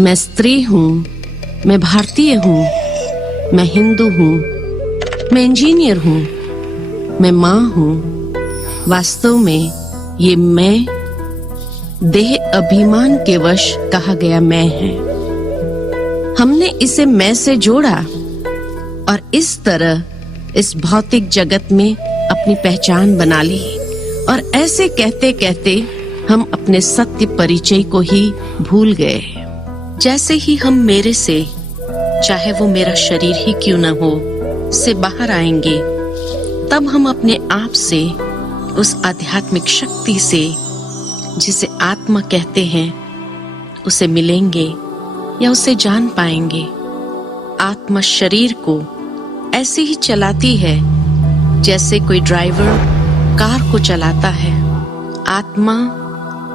मैं स्त्री हूँ, मैं भारतीय हूँ, मैं हिंदू हूँ, मैं इंजीनियर हूँ, मैं माँ हूँ। वास्तव में ये मैं देह अभिमान के वश कहा गया मैं है। हमने इसे मैं से जोड़ा और इस तरह इस भौतिक जगत में अपनी पहचान बना ली और ऐसे कहते कहते हम अपने सत्य परिचय को ही भूल गए। जैसे ही हम मेरे से, चाहे वो मेरा शरीर ही क्यों न हो, से बाहर आएंगे, तब हम अपने आप से, उस आध्यात्मिक शक्ति से जिसे आत्मा कहते हैं, उसे मिलेंगे या उसे जान पाएंगे। आत्मा शरीर को ऐसे ही चलाती है जैसे कोई ड्राइवर कार को चलाता है। आत्मा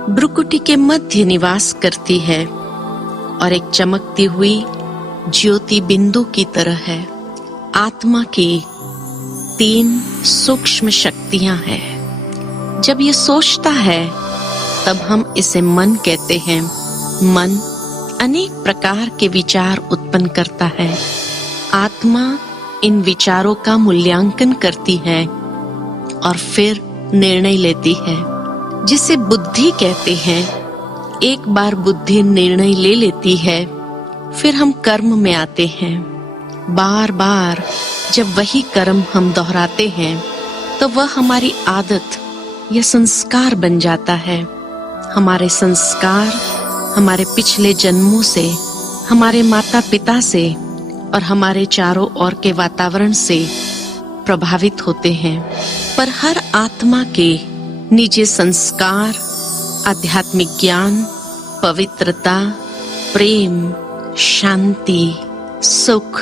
भ्रुकुटी के मध्य निवास करती है और एक चमकती हुई ज्योति बिंदु की तरह है। आत्मा की 3 सूक्ष्म शक्तियां हैं। जब ये सोचता है तब हम इसे मन कहते हैं। मन अनेक प्रकार के विचार उत्पन्न करता है। आत्मा इन विचारों का मूल्यांकन करती है और फिर निर्णय लेती है, जिसे बुद्धि कहते हैं। एक बार बुद्धि निर्णय ले लेती है, फिर हम कर्म में आते हैं। बार बार जब वही कर्म हम दोहराते हैं तो वह हमारी आदत या संस्कार बन जाता है। हमारे संस्कार हमारे पिछले जन्मों से, हमारे माता पिता से और हमारे चारों ओर के वातावरण से प्रभावित होते हैं। पर हर आत्मा के निजी संस्कार, आध्यात्मिक ज्ञान, पवित्रता, प्रेम, शांति, सुख,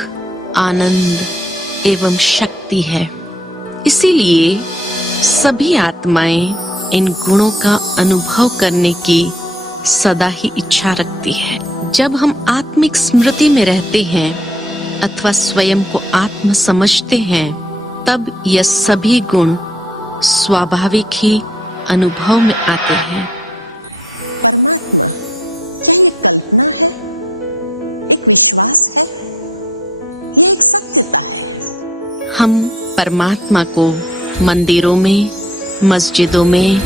आनंद एवं शक्ति है। इसीलिए सभी आत्माएं इन गुणों का अनुभव करने की सदा ही इच्छा रखती है। जब हम आत्मिक स्मृति में रहते हैं अथवा स्वयं को आत्म समझते हैं, तब यह सभी गुण स्वाभाविक ही अनुभव में आते हैं। हम परमात्मा को मंदिरों में, मस्जिदों में,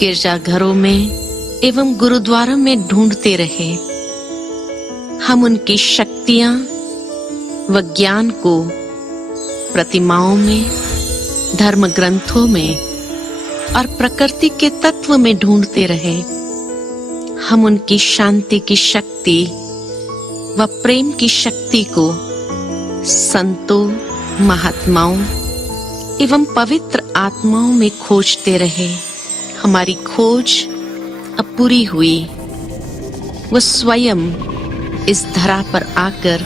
गिरजाघरों में एवं गुरुद्वारों में ढूंढते रहे। हम उनकी शक्तियां व ज्ञान को प्रतिमाओं में, धर्म ग्रंथों में और प्रकृति के तत्व में ढूंढते रहे। हम उनकी शांति की शक्ति व प्रेम की शक्ति को संतों, महात्माओं एवं पवित्र आत्माओं में खोजते रहे। हमारी खोज अब पूरी हुई। वो स्वयं इस धरा पर आकर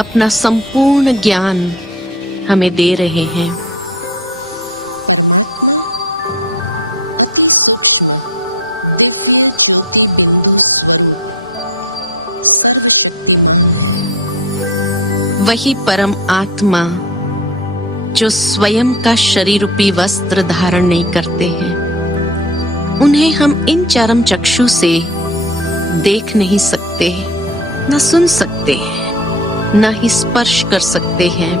अपना संपूर्ण ज्ञान हमें दे रहे हैं। वही परम आत्मा जो स्वयं का शरीर रूपी वस्त्र धारण नहीं करते हैं, उन्हें हम इन चरम चक्षु से देख नहीं सकते, न सुन सकते, न ही स्पर्श कर सकते हैं,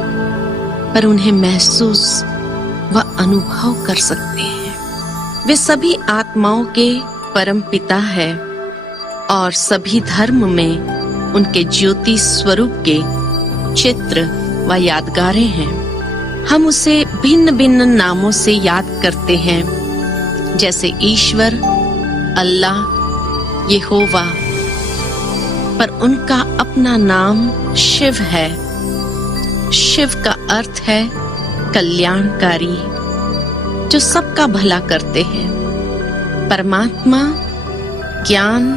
पर उन्हें महसूस व अनुभव कर सकते हैं। वे सभी आत्माओं के परम पिता है और सभी धर्म में उनके ज्योति स्वरूप के चित्र व यादगारें हैं। हम उसे भिन्न भिन्न नामों से याद करते हैं, जैसे ईश्वर, अल्लाह, यहोवा, पर उनका अपना नाम शिव है। शिव का अर्थ है कल्याणकारी, जो सबका भला करते हैं। परमात्मा ज्ञान,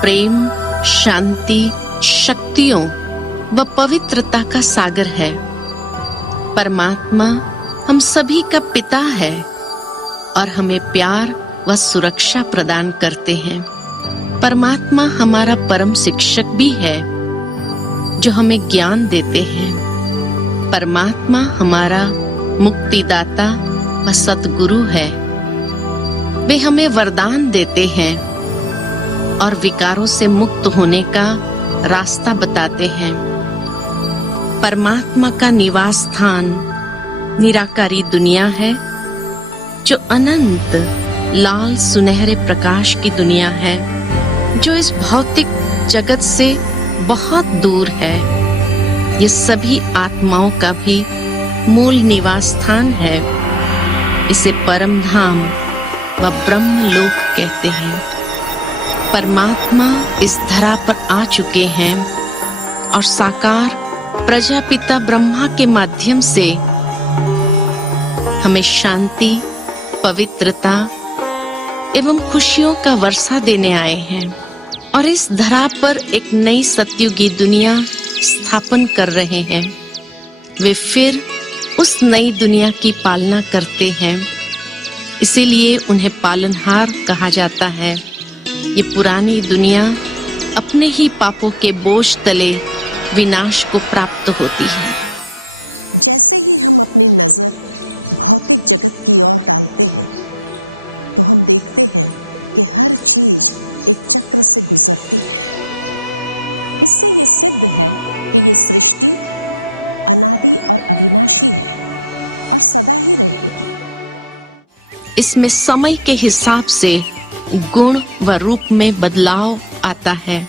प्रेम, शांति, शक्तियों व पवित्रता का सागर है। परमात्मा हम सभी का पिता है और हमें प्यार व सुरक्षा प्रदान करते हैं। परमात्मा हमारा परम शिक्षक भी है, जो हमें ज्ञान देते हैं। परमात्मा हमारा मुक्तिदाता व सतगुरु है। वे हमें वरदान देते हैं और विकारों से मुक्त होने का रास्ता बताते हैं। परमात्मा का निवास स्थान निराकारी दुनिया है, जो अनंत लाल सुनहरे प्रकाश की दुनिया है, जो इस भौतिक जगत से बहुत दूर है। ये सभी आत्माओं का भी मूल निवास स्थान है। इसे परम धाम व ब्रह्म लोक कहते हैं। परमात्मा इस धरा पर आ चुके हैं और साकार प्रजापिता ब्रह्मा के माध्यम से हमें शांति, पवित्रता एवं खुशियों का वर्षा देने आए हैं और इस धरा पर एक नई सतयुगी दुनिया स्थापन कर रहे हैं। वे फिर उस नई दुनिया की पालना करते हैं, इसीलिए उन्हें पालनहार कहा जाता है। ये पुरानी दुनिया अपने ही पापों के बोझ तले विनाश को प्राप्त होती है। इसमें समय के हिसाब से गुण व रूप में बदलाव आता है।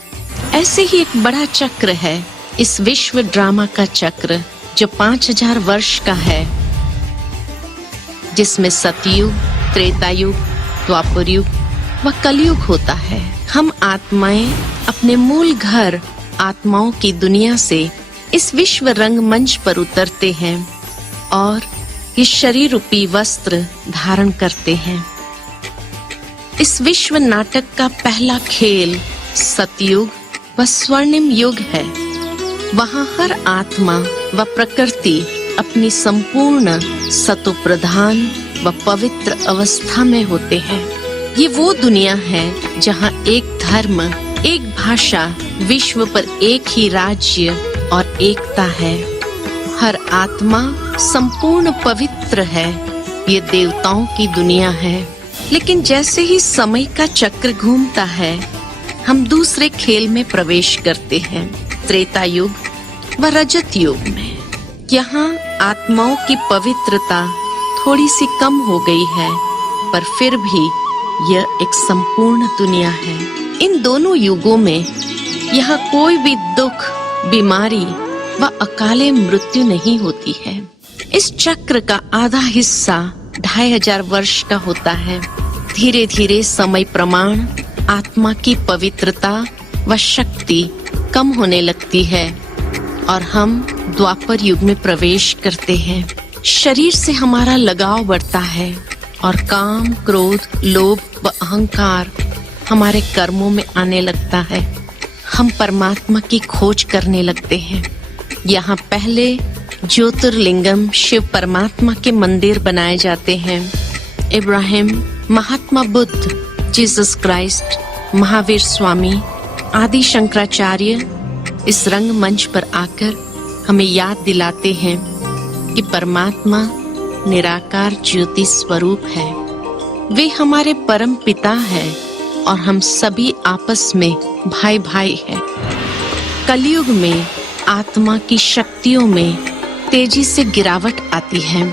ऐसे ही एक बड़ा चक्र है इस विश्व ड्रामा का चक्र, जो 5000 वर्ष का है, जिसमें सतयुग, त्रेतायुग, द्वापरयुग व कलयुग होता है। हम आत्माएं अपने मूल घर आत्माओं की दुनिया से इस विश्व रंगमंच पर उतरते हैं और इस शरीर रूपी वस्त्र धारण करते हैं। इस विश्व नाटक का पहला खेल सतयुग व स्वर्णिम युग है। वहाँ हर आत्मा व प्रकृति अपनी संपूर्ण सतोप्रधान व पवित्र अवस्था में होते हैं। ये वो दुनिया है जहाँ एक धर्म, एक भाषा, विश्व पर एक ही राज्य और एकता है। हर आत्मा संपूर्ण पवित्र है। ये देवताओं की दुनिया है। लेकिन जैसे ही समय का चक्र घूमता है, हम दूसरे खेल में प्रवेश करते हैं, त्रेता युग व रजत युग में। यहाँ आत्माओं की पवित्रता थोड़ी सी कम हो गई है, पर फिर भी यह एक संपूर्ण दुनिया है। इन दोनों युगों में यहाँ कोई भी दुख, बीमारी व अकाले मृत्यु नहीं होती है। इस चक्र का आधा हिस्सा 2500 वर्ष का होता है। धीरे धीरे समय प्रमाण आत्मा की पवित्रता व शक्ति कम होने लगती है और हम द्वापर युग में प्रवेश करते हैं। शरीर से हमारा लगाव बढ़ता है और काम, क्रोध, लोभ व अहंकार हमारे कर्मों में आने लगता है। हम परमात्मा की खोज करने लगते हैं। यहाँ पहले ज्योतिर्लिंगम शिव परमात्मा के मंदिर बनाए जाते हैं। इब्राहिम, महात्मा बुद्ध, जीसस क्राइस्ट, महावीर स्वामी आदि शंकराचार्य इस रंगमंच पर आकर हमें याद दिलाते हैं कि परमात्मा निराकार ज्योति स्वरूप है। वे हमारे परम पिता हैं और हम सभी आपस में भाई भाई हैं। कलयुग में आत्मा की शक्तियों में तेजी से गिरावट आती है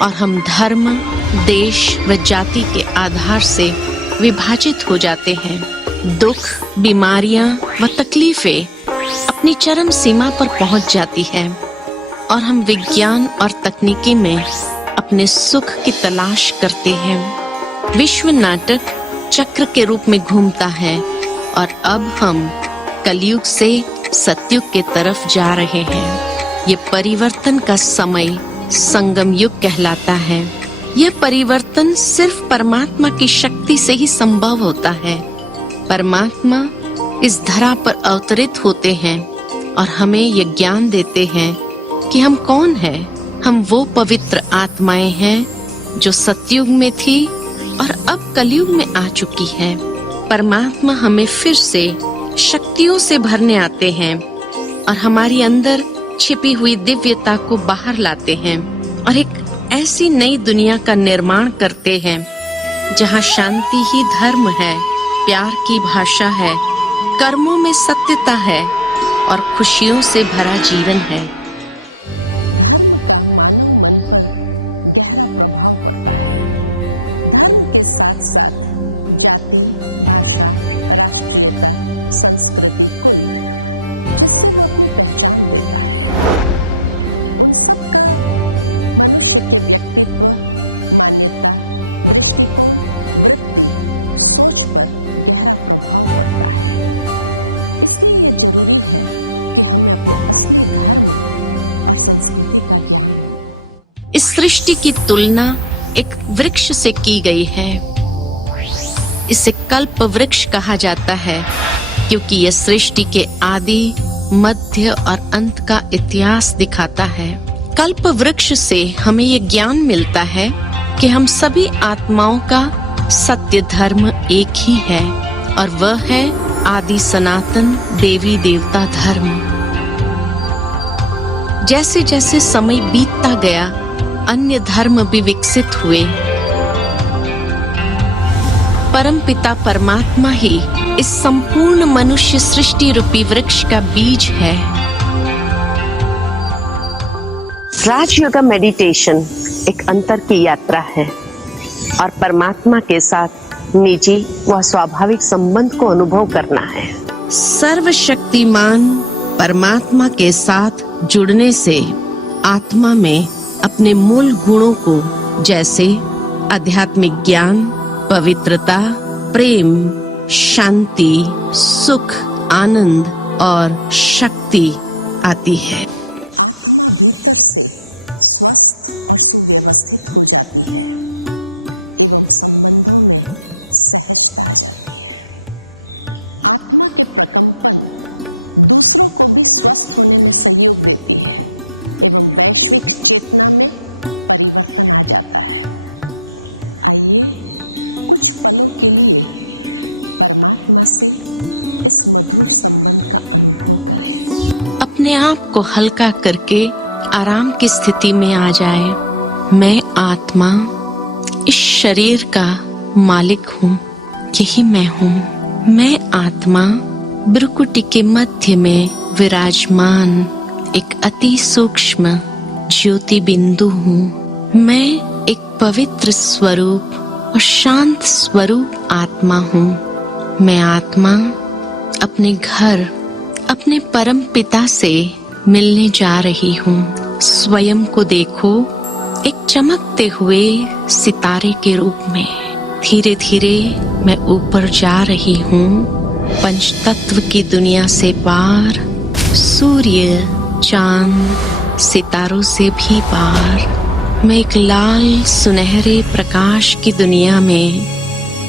और हम धर्म, देश व जाति के आधार से विभाजित हो जाते हैं। दुख, बीमारियां व तकलीफें अपनी चरम सीमा पर पहुंच जाती है और हम विज्ञान और तकनीकी में अपने सुख की तलाश करते हैं। विश्व नाटक चक्र के रूप में घूमता है और अब हम कलयुग से सतयुग के तरफ जा रहे हैं। ये परिवर्तन का समय संगम युग कहलाता है। यह परिवर्तन सिर्फ परमात्मा की शक्ति से ही संभव होता है। परमात्मा इस धरा पर अवतरित होते हैं और हमें यह ज्ञान देते हैं कि हम कौन हैं। हम वो पवित्र आत्माएं हैं जो सतयुग में थी और अब कलयुग में आ चुकी है। परमात्मा हमें फिर से शक्तियों से भरने आते हैं और हमारी अंदर छिपी हुई दिव्यता को बाहर लाते हैं और एक ऐसी नई दुनिया का निर्माण करते हैं जहाँ शांति ही धर्म है, प्यार की भाषा है, कर्मों में सत्यता है और खुशियों से भरा जीवन है। इस सृष्टि की तुलना एक वृक्ष से की गई है। इसे कल्प वृक्ष कहा जाता है क्योंकि यह सृष्टि के आदि, मध्य और अंत का इतिहास दिखाता है। कल्प वृक्ष से हमें ये ज्ञान मिलता है कि हम सभी आत्माओं का सत्य धर्म एक ही है और वह है आदि सनातन देवी देवता धर्म। जैसे जैसे समय बीतता गया, अन्य धर्म भी विकसित हुए। परमपिता परमात्मा ही इस संपूर्ण मनुष्य सृष्टि रूपी वृक्ष का बीज है। राजयोग मेडिटेशन एक अंतर की यात्रा है और परमात्मा के साथ निजी व स्वाभाविक संबंध को अनुभव करना है। सर्वशक्तिमान परमात्मा के साथ जुड़ने से आत्मा में अपने मूल गुणों को, जैसे आध्यात्मिक ज्ञान, पवित्रता, प्रेम, शांति, सुख, आनंद और शक्ति आती है। अपने आप को हल्का करके आराम की स्थिति में आ जाए। मैं आत्मा इस शरीर का मालिक हूँ, यही मैं हूँ। मैं आत्मा भ्रुकुटी के मध्य में विराजमान एक अति सूक्ष्म ज्योति बिंदु हूँ। मैं एक पवित्र स्वरूप और शांत स्वरूप आत्मा हूँ। मैं आत्मा अपने घर, अपने परम पिता से मिलने जा रही हूँ। स्वयं को देखो एक चमकते हुए सितारे के रूप में। धीरे धीरे मैं ऊपर जा रही हूँ, पंचतत्व की दुनिया से पार, सूर्य, चांद, सितारों से भी पार। मैं एक लाल सुनहरे प्रकाश की दुनिया में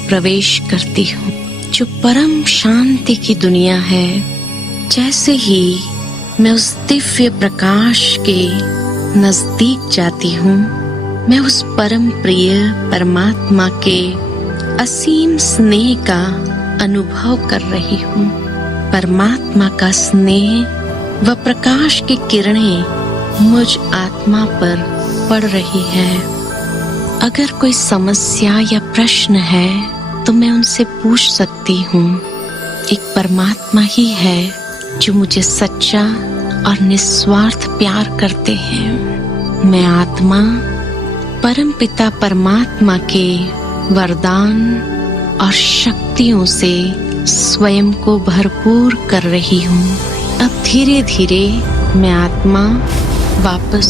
प्रवेश करती हूँ, जो परम शांति की दुनिया है। जैसे ही मैं उस दिव्य प्रकाश के नजदीक जाती हूँ, मैं उस परम प्रिय परमात्मा के असीम स्नेह का अनुभव कर रही हूँ। परमात्मा का स्नेह व प्रकाश की किरणें मुझ आत्मा पर पड़ रही है। अगर कोई समस्या या प्रश्न है तो मैं उनसे पूछ सकती हूँ। एक परमात्मा ही है जो मुझे सच्चा और निस्वार्थ प्यार करते हैं। मैं आत्मा परम पिता परमात्मा के वरदान और शक्तियों से स्वयं को भरपूर कर रही हूँ। अब धीरे धीरे मैं आत्मा वापस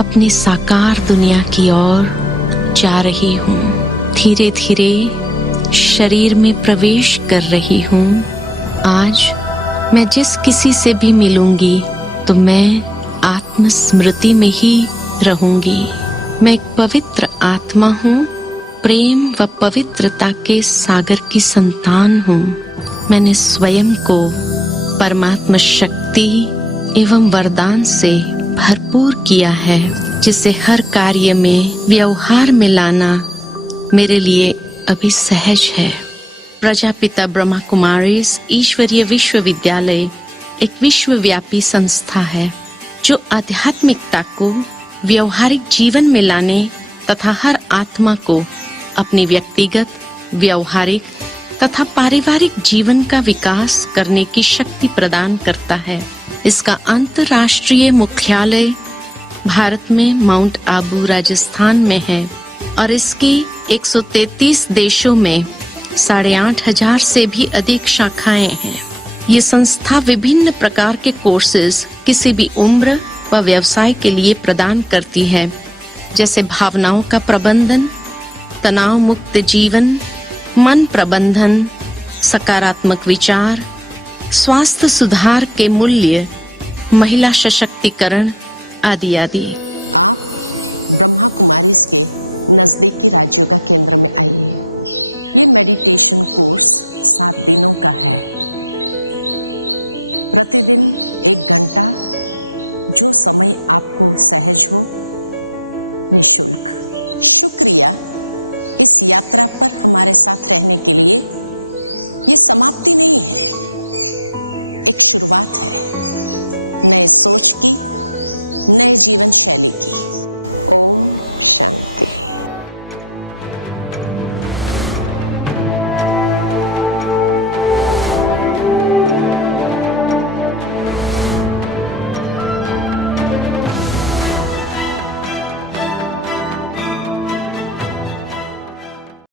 अपनी साकार दुनिया की ओर जा रही हूँ। धीरे धीरे शरीर में प्रवेश कर रही हूँ। आज मैं जिस किसी से भी मिलूंगी तो मैं आत्म स्मृति में ही रहूंगी। मैं एक पवित्र आत्मा हूँ, प्रेम व पवित्रता के सागर की संतान हूँ। मैंने स्वयं को परमात्मा शक्ति एवं वरदान से भरपूर किया है, जिसे हर कार्य में व्यवहार में लाना मेरे लिए अभी सहज है। प्रजापिता ब्रह्मा कुमारीज ईश्वरीय विश्वविद्यालय एक विश्वव्यापी संस्था है जो आध्यात्मिकता को व्यवहारिक जीवन में लाने तथा हर आत्मा को अपनी व्यक्तिगत, व्यवहारिक तथा पारिवारिक जीवन का विकास करने की शक्ति प्रदान करता है। इसका अंतर्राष्ट्रीय मुख्यालय भारत में माउंट आबू राजस्थान में है और इसकी 133 देशों में 8,500 से भी अधिक शाखाएं हैं। ये संस्था विभिन्न प्रकार के कोर्सेज किसी भी उम्र व व्यवसाय के लिए प्रदान करती है, जैसे भावनाओं का प्रबंधन, तनाव मुक्त जीवन, मन प्रबंधन, सकारात्मक विचार, स्वास्थ्य सुधार के मूल्य, महिला सशक्तिकरण आदि आदि।